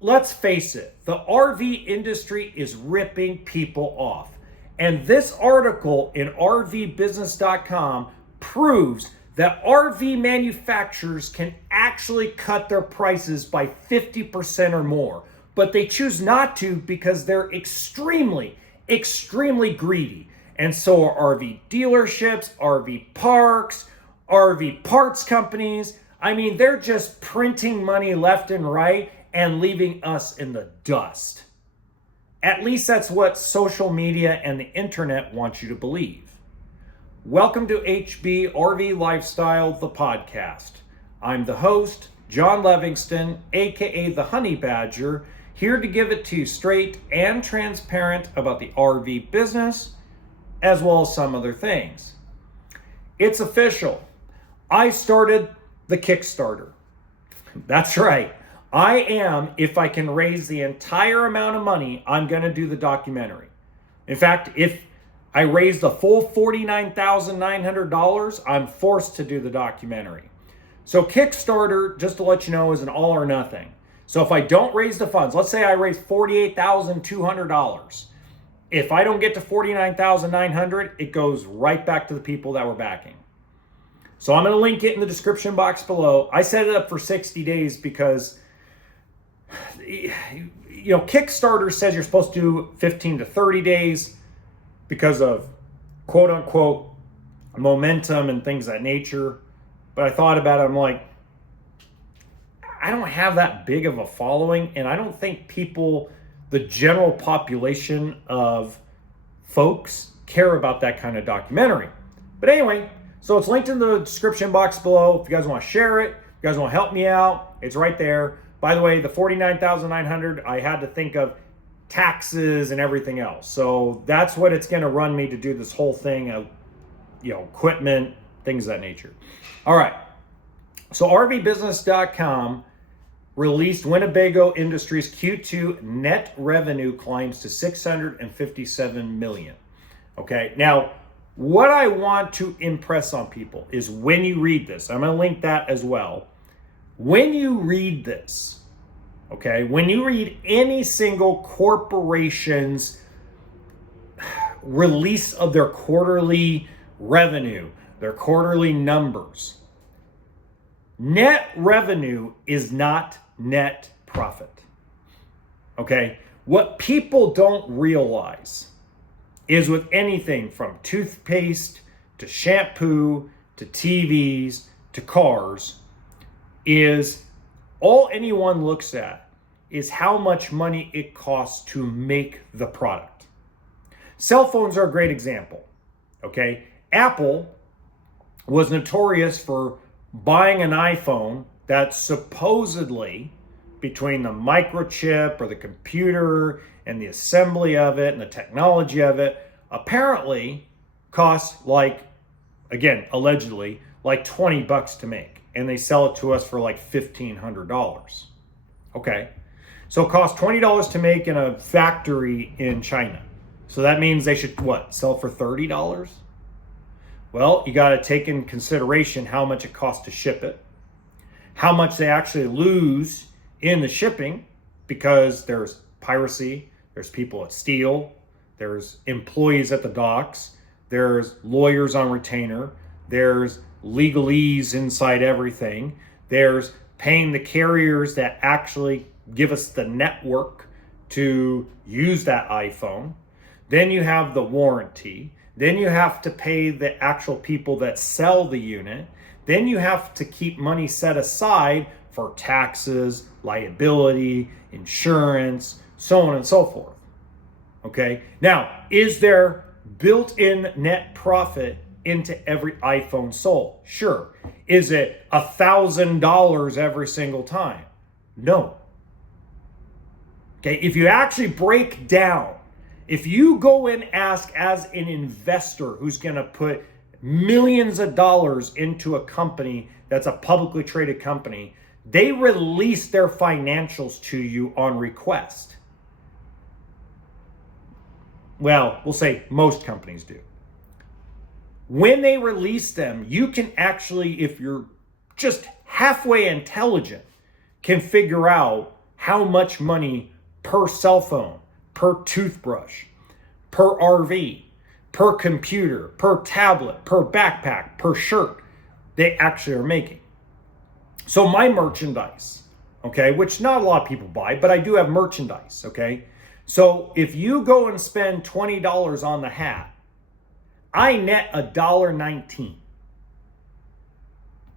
let's face it, the RV industry is ripping people off. And this article in rvbusiness.com proves that RV manufacturers can actually cut their prices by 50% or more, but they choose not to because they're extremely greedy. And so are RV dealerships, RV parks, RV parts companies. I mean, they're just printing money left and right and leaving us in the dust. At least that's what social media and the internet want you to believe. Welcome to HB RV Lifestyle, the podcast. I'm the host, John Levingston, aka the Honey Badger, here to give it to you straight and transparent about the RV business, as well as some other things. It's official. I started the Kickstarter. That's right. I am, if I can raise the entire amount of money, I'm going to do the documentary. In fact, if I raise the full $49,900, I'm forced to do the documentary. So Kickstarter, just to let you know, is an all or nothing. So if I don't raise the funds, let's say I raise $48,200. If I don't get to $49,900, it goes right back to the people that were backing. So I'm going to link it in the description box below. I set it up for 60 days because, Kickstarter says you're supposed to do 15 to 30 days because of quote unquote momentum and things of that nature. But I thought about it, I'm like, I don't have that big of a following, and I don't think people, the general population of folks, care about that kind of documentary. But anyway, so it's linked in the description box below. If you guys want to share it, if you guys want to help me out, it's right there. By the way, the $49,900, I had to think of taxes and everything else. So that's what it's going to run me to do this whole thing of, equipment, things of that nature. All right. So rvbusiness.com released Winnebago Industries Q2 net revenue climbs to $657 million. Okay. Now, what I want to impress on people is when you read this, I'm going to link that as well. When you read this, okay, when you read any single corporation's release of their quarterly revenue, their quarterly numbers, net revenue is not net profit. Okay? What people don't realize is with anything from toothpaste to shampoo to TVs to cars is all anyone looks at is how much money it costs to make the product. Cell phones are a great example. Okay? Apple was notorious for buying an iPhone that supposedly, between the microchip or the computer and the assembly of it and the technology of it, apparently costs allegedly, like $20 to make. And they sell it to us for like $1,500. Okay. So it costs $20 to make in a factory in China. So that means they should, sell for $30? Well, you got to take in consideration how much it costs to ship it, how much they actually lose in the shipping, because there's piracy, there's people that steal, there's employees at the docks, there's lawyers on retainer, there's legalese inside everything, there's paying the carriers that actually give us the network to use that iPhone. Then you have the warranty. Then you have to pay the actual people that sell the unit. Then you have to keep money set aside for taxes, liability, insurance, so on and so forth. Okay. Now, is there built-in net profit into every iPhone sold? Sure. Is it $1,000 every single time? No. Okay. If you actually break down, if you go and ask as an investor who's going to put millions of dollars into a company that's a publicly traded company, they release their financials to you on request. Well, we'll say most companies do. When they release them, you can actually, if you're just halfway intelligent, can figure out how much money per cell phone, per toothbrush, per RV, per computer, per tablet, per backpack, per shirt they actually are making. So my merchandise, okay, which not a lot of people buy, but I do have merchandise, okay? So if you go and spend $20 on the hat, I net $1.19.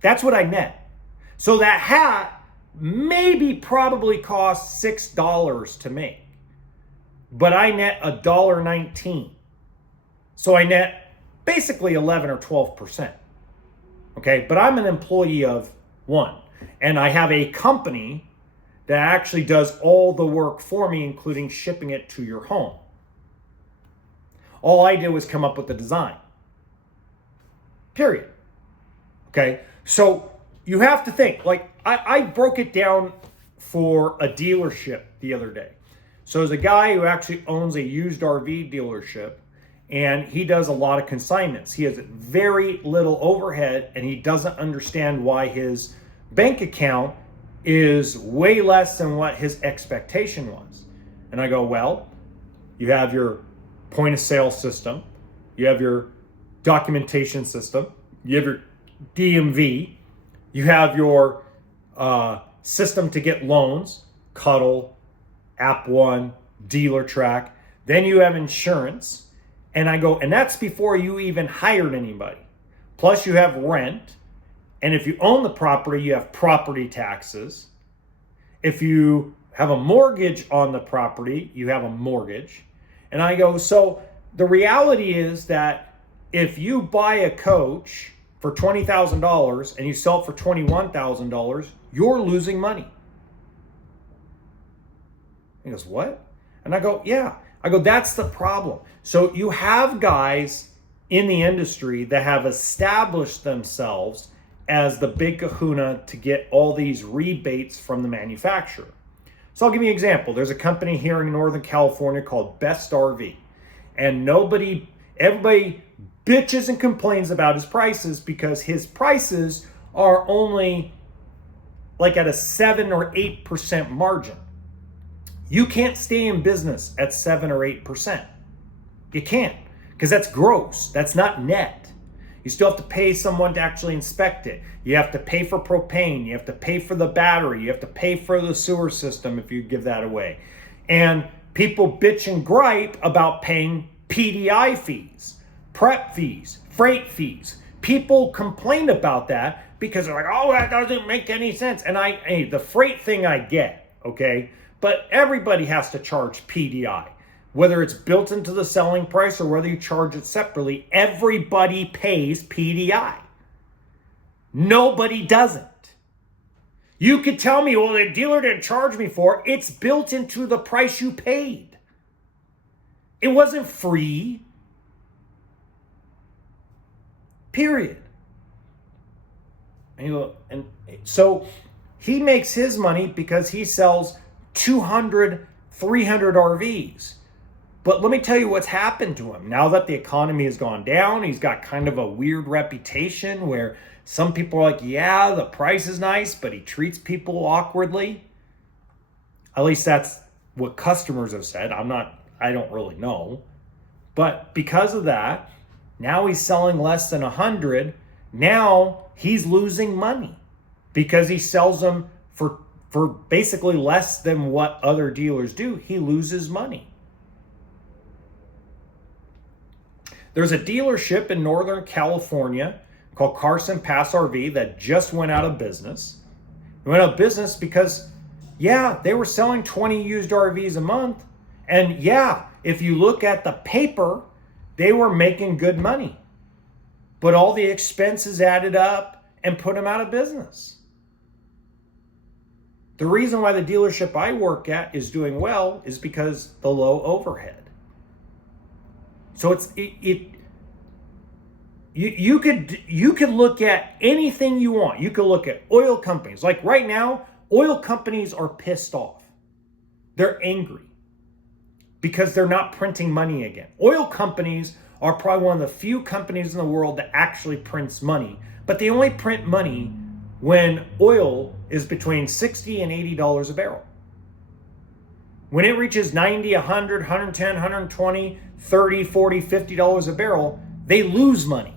That's what I net. So that hat maybe probably costs $6 to make, but I net $1.19. So I net basically 11 or 12%. Okay, but I'm an employee of one, and I have a company that actually does all the work for me, including shipping it to your home. All I did was come up with the design. Period. Okay, so you have to think, like I broke it down for a dealership the other day. So there's a guy who actually owns a used RV dealership, and he does a lot of consignments. He has very little overhead, and he doesn't understand why his bank account is way less than what his expectation was. And I go, well, you have your point of sale system, you have your documentation system, you have your DMV, you have your system to get loans, Cuddle, App One, Dealer Track, then you have insurance. And I go, and that's before you even hired anybody. Plus you have rent. And if you own the property, you have property taxes. If you have a mortgage on the property, you have a mortgage. And I go, so the reality is that if you buy a coach for $20,000 and you sell it for $21,000, you're losing money. He goes, what? And I go, yeah. I go, that's the problem. So you have guys in the industry that have established themselves as the big kahuna to get all these rebates from the manufacturer. So I'll give you an example. There's a company here in Northern California called Best RV. And everybody bitches and complains about his prices because his prices are only like at a 7 or 8% margin. You can't stay in business at 7 or 8%. You can't, because that's gross. That's not net. You still have to pay someone to actually inspect it. You have to pay for propane. You have to pay for the battery. You have to pay for the sewer system if you give that away. And people bitch and gripe about paying PDI fees, prep fees, freight fees. People complain about that because they're like, oh, that doesn't make any sense. And the freight thing I get, okay? But everybody has to charge PDI. Whether it's built into the selling price or whether you charge it separately, everybody pays PDI. Nobody doesn't. You could tell me, well, the dealer didn't charge me for it. It's built into the price you paid. It wasn't free. Period. And so he makes his money because he sells 200, 300 RVs. But let me tell you what's happened to him. Now that the economy has gone down, he's got kind of a weird reputation where some people are like, yeah, the price is nice, but he treats people awkwardly. At least that's what customers have said. I don't really know. But because of that, now he's selling less than 100. Now he's losing money because he sells them for basically less than what other dealers do. He loses money. There's a dealership in Northern California called Carson Pass RV that just went out of business. It went out of business because, yeah, they were selling 20 used RVs a month. And yeah, if you look at the paper, they were making good money. But all the expenses added up and put them out of business. The reason why the dealership I work at is doing well is because the low overhead. So you could look at anything you want. You could look at oil companies. Like right now, oil companies are pissed off. They're angry because they're not printing money again. Oil companies are probably one of the few companies in the world that actually prints money, but they only print money when oil is between $60 and $80 a barrel. When it reaches 90, 100, 110, 120, 30, 40, $50 a barrel, they lose money.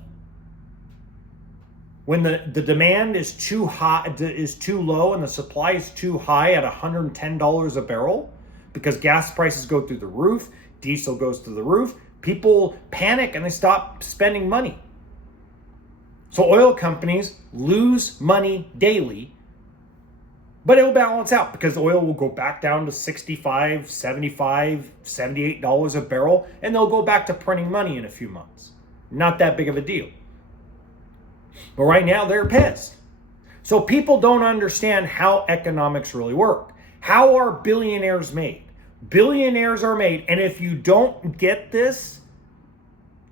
When the demand is too high, is too low, and the supply is too high at $110 a barrel, because gas prices go through the roof, diesel goes through the roof, people panic and they stop spending money. So oil companies lose money daily, but it will balance out because oil will go back down to $65, $75, $78 a barrel, and they'll go back to printing money in a few months. Not that big of a deal. But right now they're pissed. So people don't understand how economics really work. How are billionaires made? Billionaires are made, and if you don't get this,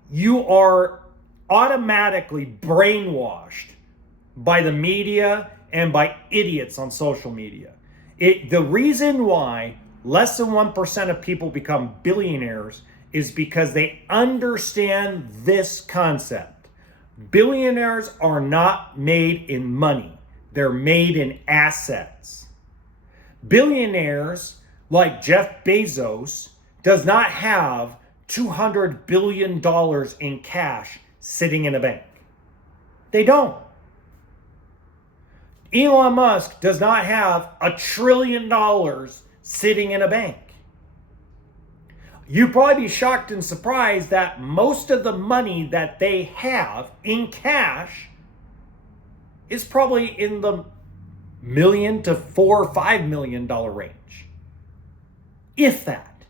you are automatically brainwashed by the media and by idiots on social media. The reason why less than 1% of people become billionaires is because they understand this concept. Billionaires are not made in money. They're made in assets. Billionaires like Jeff Bezos does not have $200 billion in cash sitting in a bank. They don't. Elon Musk does not have $1 trillion sitting in a bank. You'd probably be shocked and surprised that most of the money that they have in cash is probably in the million to $4 or $5 million range. If that.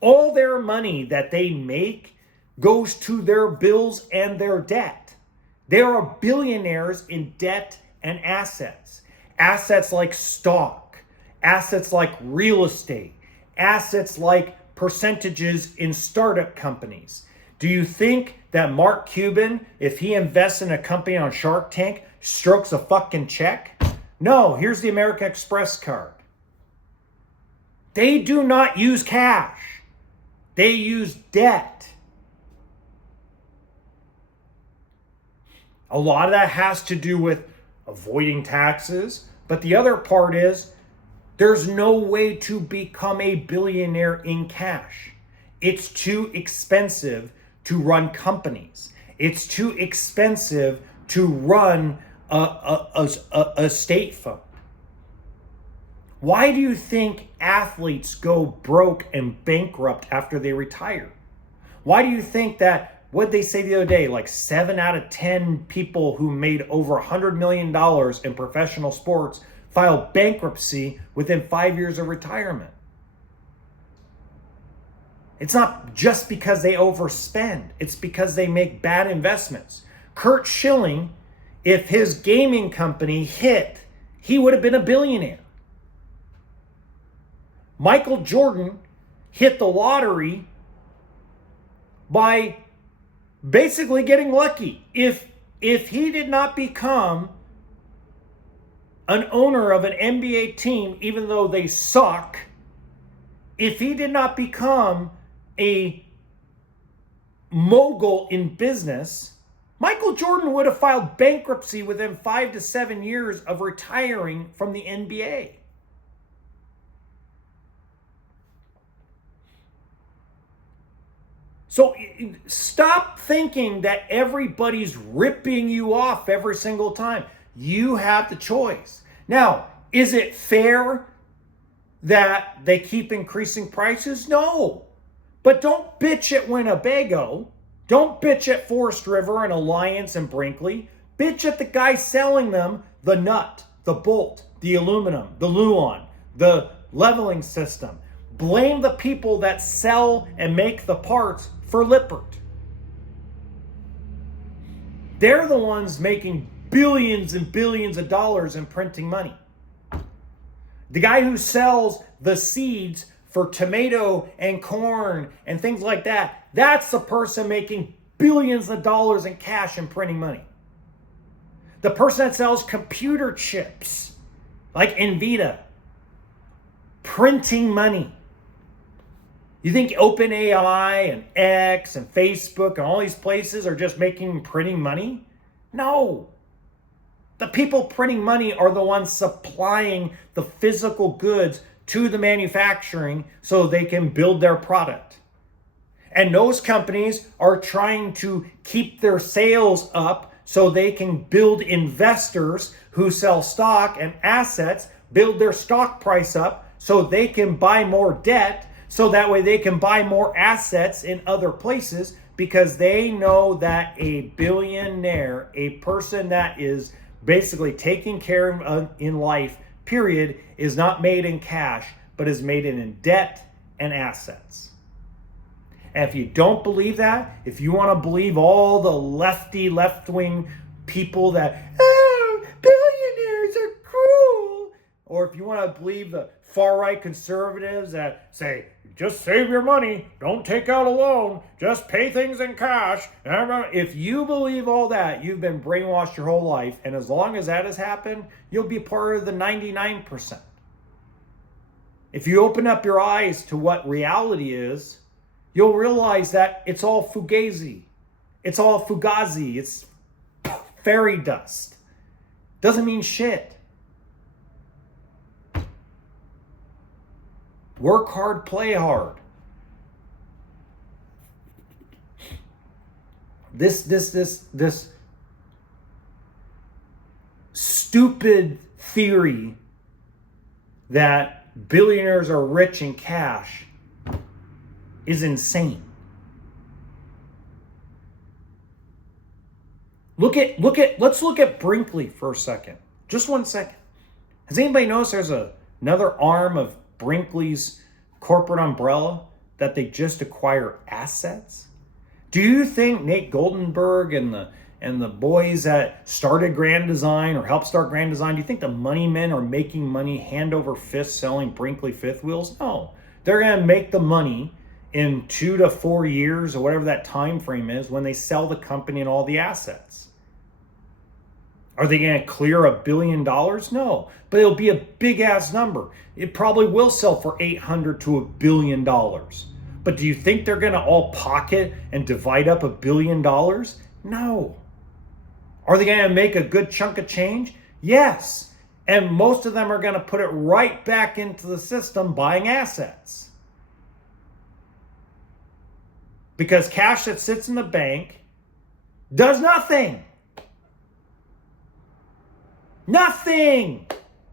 All their money that they make goes to their bills and their debt. They are billionaires in debt and assets. Assets like stock, assets like real estate, assets like percentages in startup companies. Do you think that Mark Cuban, if he invests in a company on Shark Tank, strokes a fucking check? No, here's the American Express card. They do not use cash. They use debt. A lot of that has to do with avoiding taxes, but the other part is there's no way to become a billionaire in cash. It's too expensive to run companies. It's too expensive to run a state fund. Why do you think athletes go broke and bankrupt after they retire? Why do you think that, what'd they say the other day, like 7 out of 10 people who made over $100 million in professional sports file bankruptcy within 5 years of retirement? It's not just because they overspend. It's because they make bad investments. Kurt Schilling, if his gaming company hit, he would have been a billionaire. Michael Jordan hit the lottery by basically getting lucky. If he did not become an owner of an NBA team, even though they suck, if he did not become a mogul in business, Michael Jordan would have filed bankruptcy within 5 to 7 years of retiring from the NBA. So stop thinking that everybody's ripping you off every single time. You have the choice. Now, is it fair that they keep increasing prices? No. But don't bitch at Winnebago. Don't bitch at Forest River and Alliance and Brinkley. Bitch at the guy selling them the nut, the bolt, the aluminum, the Luan, the leveling system. Blame the people that sell and make the parts for Lippert. They're the ones making billions and billions of dollars in printing money. The guy who sells the seeds for tomato and corn and things like that, that's the person making billions of dollars in cash and printing money. The person that sells computer chips, like Nvidia, printing money. You think OpenAI and X and Facebook and all these places are just printing money? No. The people printing money are the ones supplying the physical goods to the manufacturing so they can build their product. And those companies are trying to keep their sales up so they can build investors who sell stock and assets, build their stock price up so they can buy more debt, so that way they can buy more assets in other places, because they know that a billionaire, a person that is basically taking care of in life, period, is not made in cash, but is made in debt and assets. And if you don't believe that, if you want to believe all the left-wing people that, oh, billionaires are cruel, or if you want to believe the far-right conservatives that say, just save your money, don't take out a loan, just pay things in cash. If you believe all that, you've been brainwashed your whole life. And as long as that has happened, you'll be part of the 99%. If you open up your eyes to what reality is, you'll realize that it's all fugazi. It's all fugazi. It's fairy dust. Doesn't mean shit. Work hard, play hard. This stupid theory that billionaires are rich in cash is insane. Let's look at Brinkley for a second. Just 1 second. Has anybody noticed there's another arm of Brinkley's corporate umbrella that they just acquire assets? Do you think Nate Goldenberg and the boys that started Grand Design or helped start Grand Design, do you think the money men are making money hand over fist selling Brinkley fifth wheels? No. They're going to make the money in 2 to 4 years or whatever that time frame is when they sell the company and all the assets. Are they going to clear $1 billion? No, but it'll be a big ass number. It probably will sell for $800 to $1 billion. But do you think they're going to all pocket and divide up $1 billion? No. Are they going to make a good chunk of change? Yes. And most of them are going to put it right back into the system buying assets. Because cash that sits in the bank does nothing. Nothing.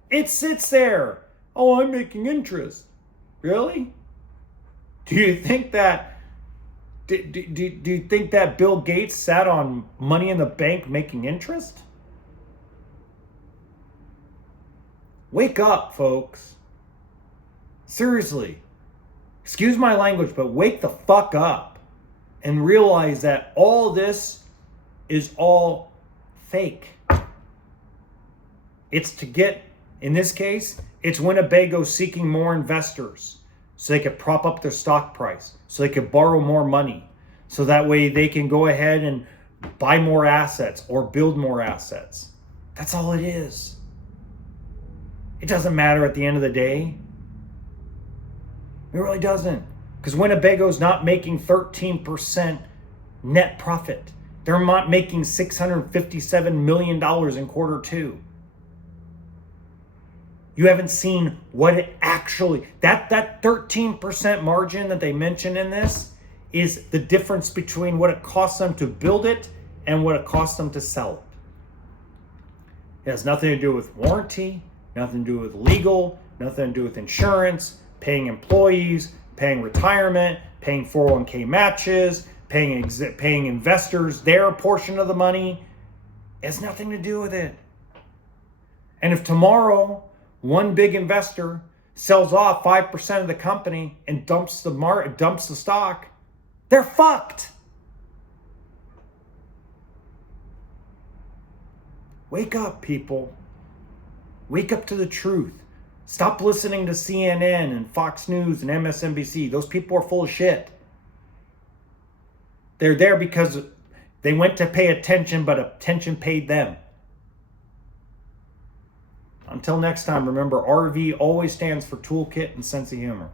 It sits there. Oh, I'm making interest. Really? Do you think that do you think that Bill Gates sat on money in the bank making interest? Wake up, folks. Seriously. Excuse my language, but wake the fuck up and realize that all this is all fake. It's to get, in this case, it's Winnebago seeking more investors so they could prop up their stock price, so they could borrow more money, so that way they can go ahead and buy more assets or build more assets. That's all it is. It doesn't matter at the end of the day. It really doesn't. Because Winnebago's not making 13% net profit. They're not making $657 million in quarter two. You haven't seen what it actually, that 13% margin that they mentioned in this is the difference between what it costs them to build it and what it costs them to sell it. It has nothing to do with warranty, nothing to do with legal, nothing to do with insurance, paying employees, paying retirement, paying 401k matches, paying investors their portion of the money. It has nothing to do with it. And if tomorrow one big investor sells off 5% of the company and dumps the stock, they're fucked. Wake up, people. Wake up to the truth. Stop listening to CNN and Fox News and MSNBC. Those people are full of shit. They're there because they went to pay attention, but attention paid them. Until next time, remember, RV always stands for toolkit and sense of humor.